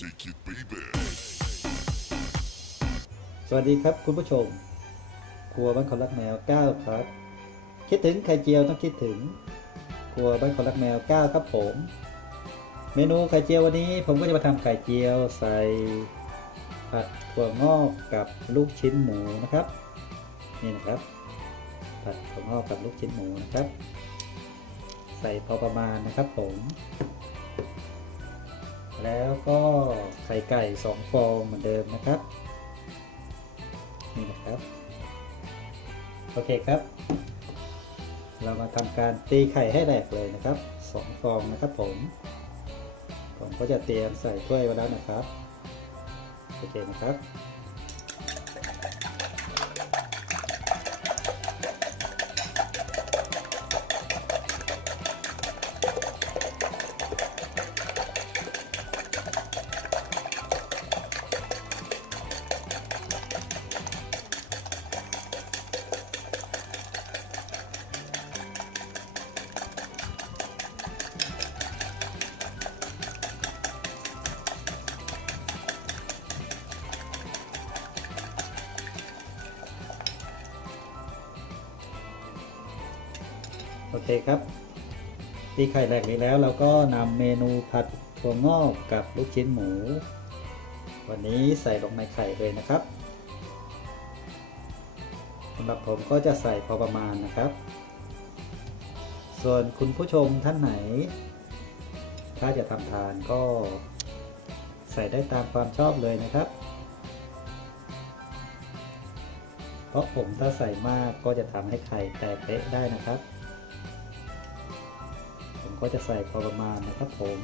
shake it, baby. สวัสดีครับคุณผู้ชม ครัวบ้านคนรักแมว 9 ครับ คิดถึงไข่เจียวต้องคิดถึง ครัวบ้านคนรักแมว 9 ครับผม เมนูไข่เจียววันนี้ ผมก็จะมาทำไข่เจียวใส่ผัดถั่วงอกกับลูกชิ้นหมูนะครับ นี่นะครับ ผัดถั่วงอกกับลูกชิ้นหมูนะครับ ใส่พอประมาณนะครับผม แล้วก็ไข่ไก่สองฟองเหมือนเดิมนะครับ นี่นะครับ โอเคครับ เรามาทำการตีไข่ให้แหลกเลยนะครับสองฟองนะครับผม ผมก็จะเตรียมใส่ถ้วยไว้แล้วนะครับ โอเคนะครับ เคครับ ตีไข่แหลกนี้แล้วเราก็นำเมนูผัดถั่วงอกกับลูกชิ้นหมู วันนี้ใส่ลงในไข่เลยนะครับสำหรับผมก็จะใส่พอประมาณนะครับ ส่วนคุณผู้ชมท่านไหน ถ้าจะทำทานก็ใส่ได้ตามความชอบเลยนะครับ เพราะผมถ้าใส่มากก็จะทำให้ไข่แตกเละได้นะครับ ก็จะใส่พอประมาณนะครับผม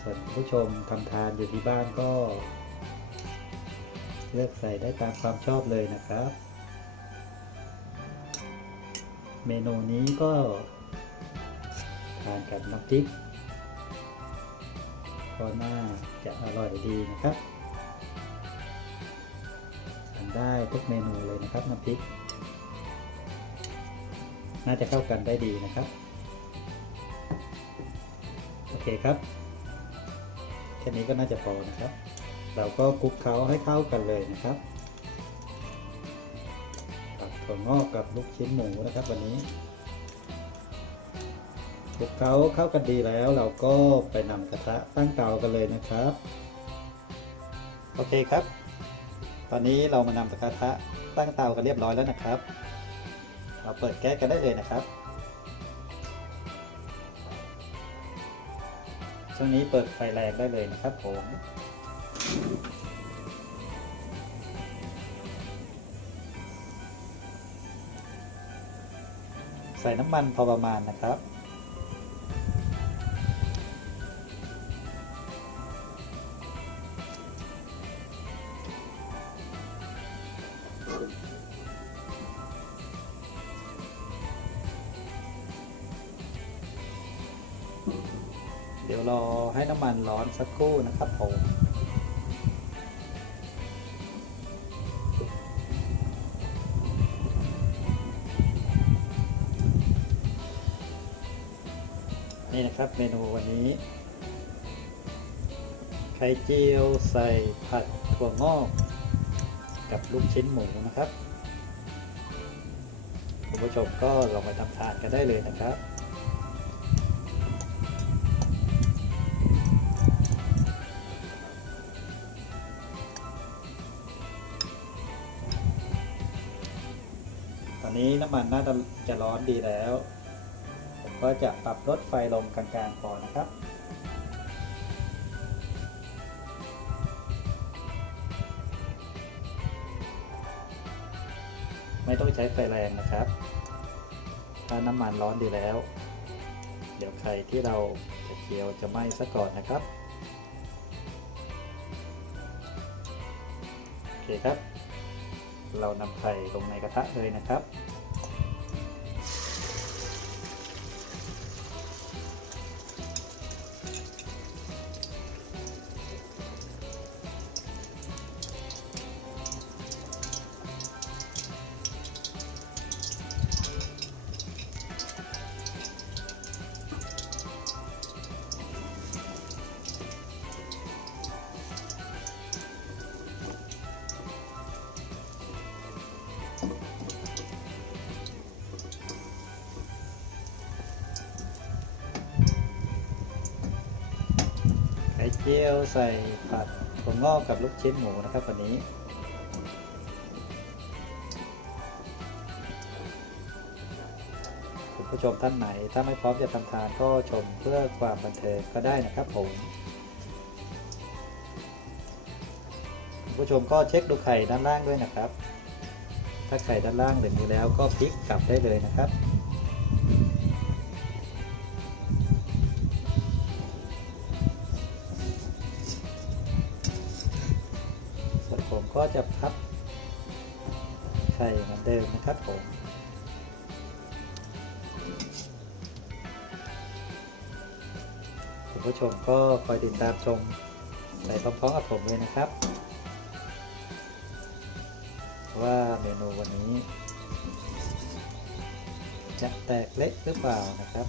ส่วนผู้ชมทำทานอยู่ที่บ้านก็ เลือกใส่ได้ตามความชอบเลยนะครับ เมนูนี้ก็ทานกับน้ำพริกก็น่าจะอร่อยดีนะครับทานได้ทุกเมนูเลยนะครับน้ำพริก น่าจะเข้ากันได้ดีนะครับ โอเคครับแค่นี้ก็น่าจะพอนะครับ เราก็คลุกเคล้าให้เข้ากันเลยนะครับผัดถั่วงอกกับลูกชิ้นหมูนะครับ วันนี้คลุกเคล้าเข้ากันดีแล้ว เราก็ไปนำกระทะตั้งเตากันเลยนะครับ โอเคครับ ตอนนี้เรามานำกระทะตั้งเตากันเรียบร้อยแล้วนะครับ เราเปิดแก๊สกันได้เลยนะครับ ช่วงนี้เปิดไฟแรงได้เลยนะครับผมใส่น้ำมันพอประมาณนะครับ เดี๋ยวรอให้น้ำมันร้อนสักครู่นะครับผมนี่นะครับเมนูวันนี้ ไข่เจียวใส่ผัดถั่วงอก กับลูกชิ้นหมูนะครับ คุณผู้ชมก็ลองไปทำทานกันได้เลยนะครับ น้ำมันน่าจะจะร้อนดีแล้ว ผมก็จะปรับลดไฟลงกลางๆพอนะครับไม่ต้องใช้ไฟแรงนะครับ ถ้าน้ำมันร้อนดีแล้ว เดี๋ยวไข่ที่เราจะเคี่ยวจะไหม้ซะก่อนนะครับ โอเคครับ เรานำไข่ลงในกระทะเลยนะครับ เจียวใส่ผัดถั่วงอกกับลูกชิ้นหมูนะครับวันนี้ คุณผู้ชมท่านไหน ถ้าไม่พร้อมจะทำทานก็ชมเพื่อความบันเทิงก็ได้นะครับผมคุณผู้ชมก็เช็คดูไข่ด้านล่างด้วยนะครับ ถ้าไข่ด้านล่างเหลืองอยู่แล้วก็พลิกกลับได้เลยนะครับ ผมก็จะพับไข่เหมือนเดิมนะครับผมคุณผู้ชมก็คอยติดตามชมไปพร้อมๆกับผมเลยนะครับ ว่าเมนูวันนี้ จะแตกเละหรือเปล่านะครับ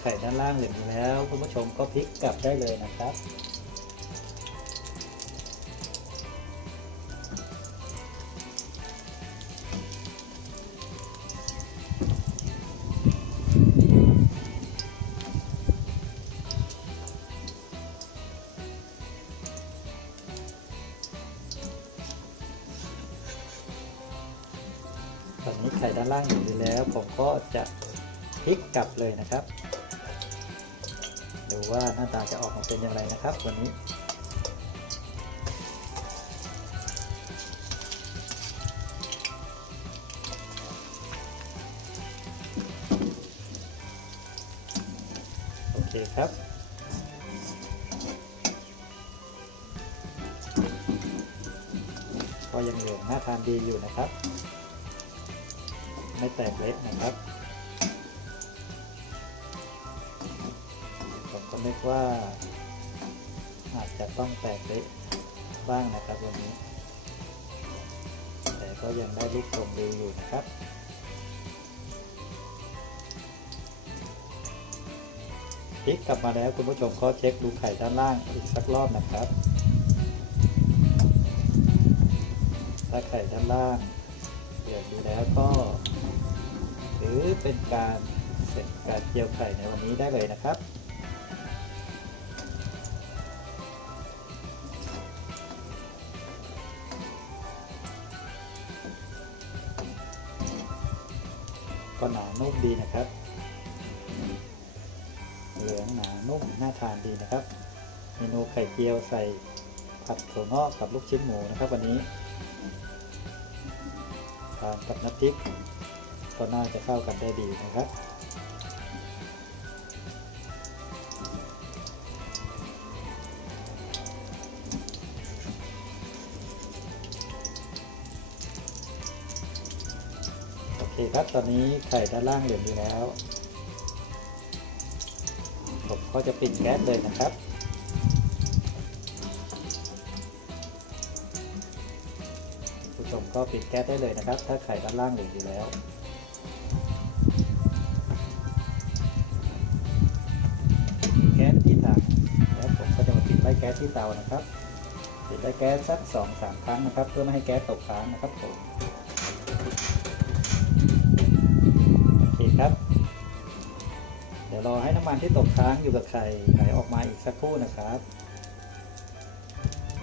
ไข่ด้านล่างเหลืองแล้ว คุณผู้ชมก็พลิกกลับได้เลยนะครับ ตอนนี้ไข่ด้านล่างอยู่แล้ว ผมก็จะพลิกกลับเลยนะครับ ว่าหน้าตาจะออกมาเป็นอย่างไรนะครับ วันนี้ โอเคครับก็ยังเหลืองน่าทานดีอยู่นะครับ ไม่แตกเละนะครับ นึกว่าอาจจะต้องแตกเละบ้างนะครับวันนี้ แต่ก็ยังได้รูปทรงดีอยู่นะครับพลิกกลับมาแล้วคุณผู้ชมก็เช็คดูไข่ด้านล่างอีกสักรอบนะครับถ้าไข่ด้านล่างเหลืองดีแล้วก็ถือเป็นการเสร็จการเจียวไข่ในวันนี้ได้เลยนะครับ ดีนะครับ เหลืองหนานุ่มน่าทานดีนะครับ เมนูไข่เจียวใส่ผัดถั่วงอกกับลูกชิ้นหมูนะครับ วันนี้ทานกับน้ำพริกก็น่าจะเข้ากันได้ดีนะครับ ครับ ตอนนี้ไข่ด้านล่างเหลืองดีแล้วผมก็จะปิดแก๊สเลยนะครับ ผู้ชมก็ปิดแก๊สได้เลยนะครับ ถ้าไข่ด้านล่างเหลืองดีแล้ว แก๊สที่เตาแล้วผมก็จะมาปิดไล่แก๊สที่เตานะครับ ปิดไล่แก๊สสักสองสามครั้งนะครับ เพื่อไม่ให้แก๊สตกค้างนะครับผมำมันที่ตกค้างอยู่กับไข่ไหลออกมาอีกสักครู่นะครับ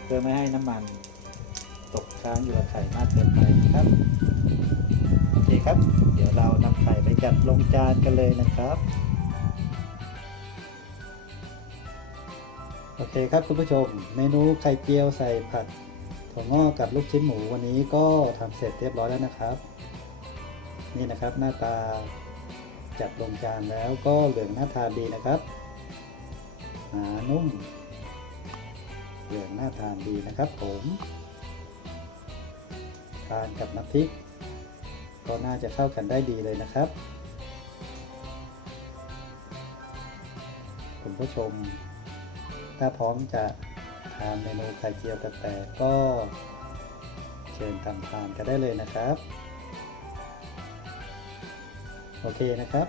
เพื่อไม่ให้น้ำมันตกค้างอยู่กับไข่มากเกินไปครับโอเคครับ เดี๋ยวเรานำไข่ไปจัดลงจานกันเลยนะครับโอเคครับคุณผู้ชม เมนูไข่เจียวใส่ผัดถั่วงอกกับลูกชิ้นหมูวันนี้ก็ทำเสร็จเรียบร้อยแล้วนะครับ นี่นะครับหน้าตา จัดลงจานแล้วก็เหลืองน่าทานดีนะครับ หนานุ่ม เหลืองน่าทานดีนะครับผม ทานกับน้ำพริก ก็น่าจะเข้ากันได้ดีเลยนะครับ คุณผู้ชม ถ้าพร้อมจะทานเมนูไข่เจียวแปลกๆก็เชิญทำทานกันได้เลยนะครับ โอเคนะครับ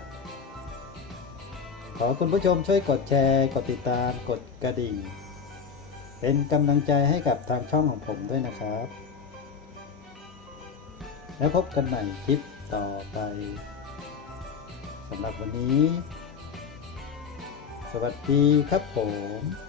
ขอคุณผู้ชมช่วยกดแชร์ กดติดตาม กดกระดิ่ง เป็นกำลังใจให้กับทางช่องของผมด้วยนะครับ แล้วพบกันใหม่คลิปต่อไปสำหรับวันนี้ สวัสดีครับผม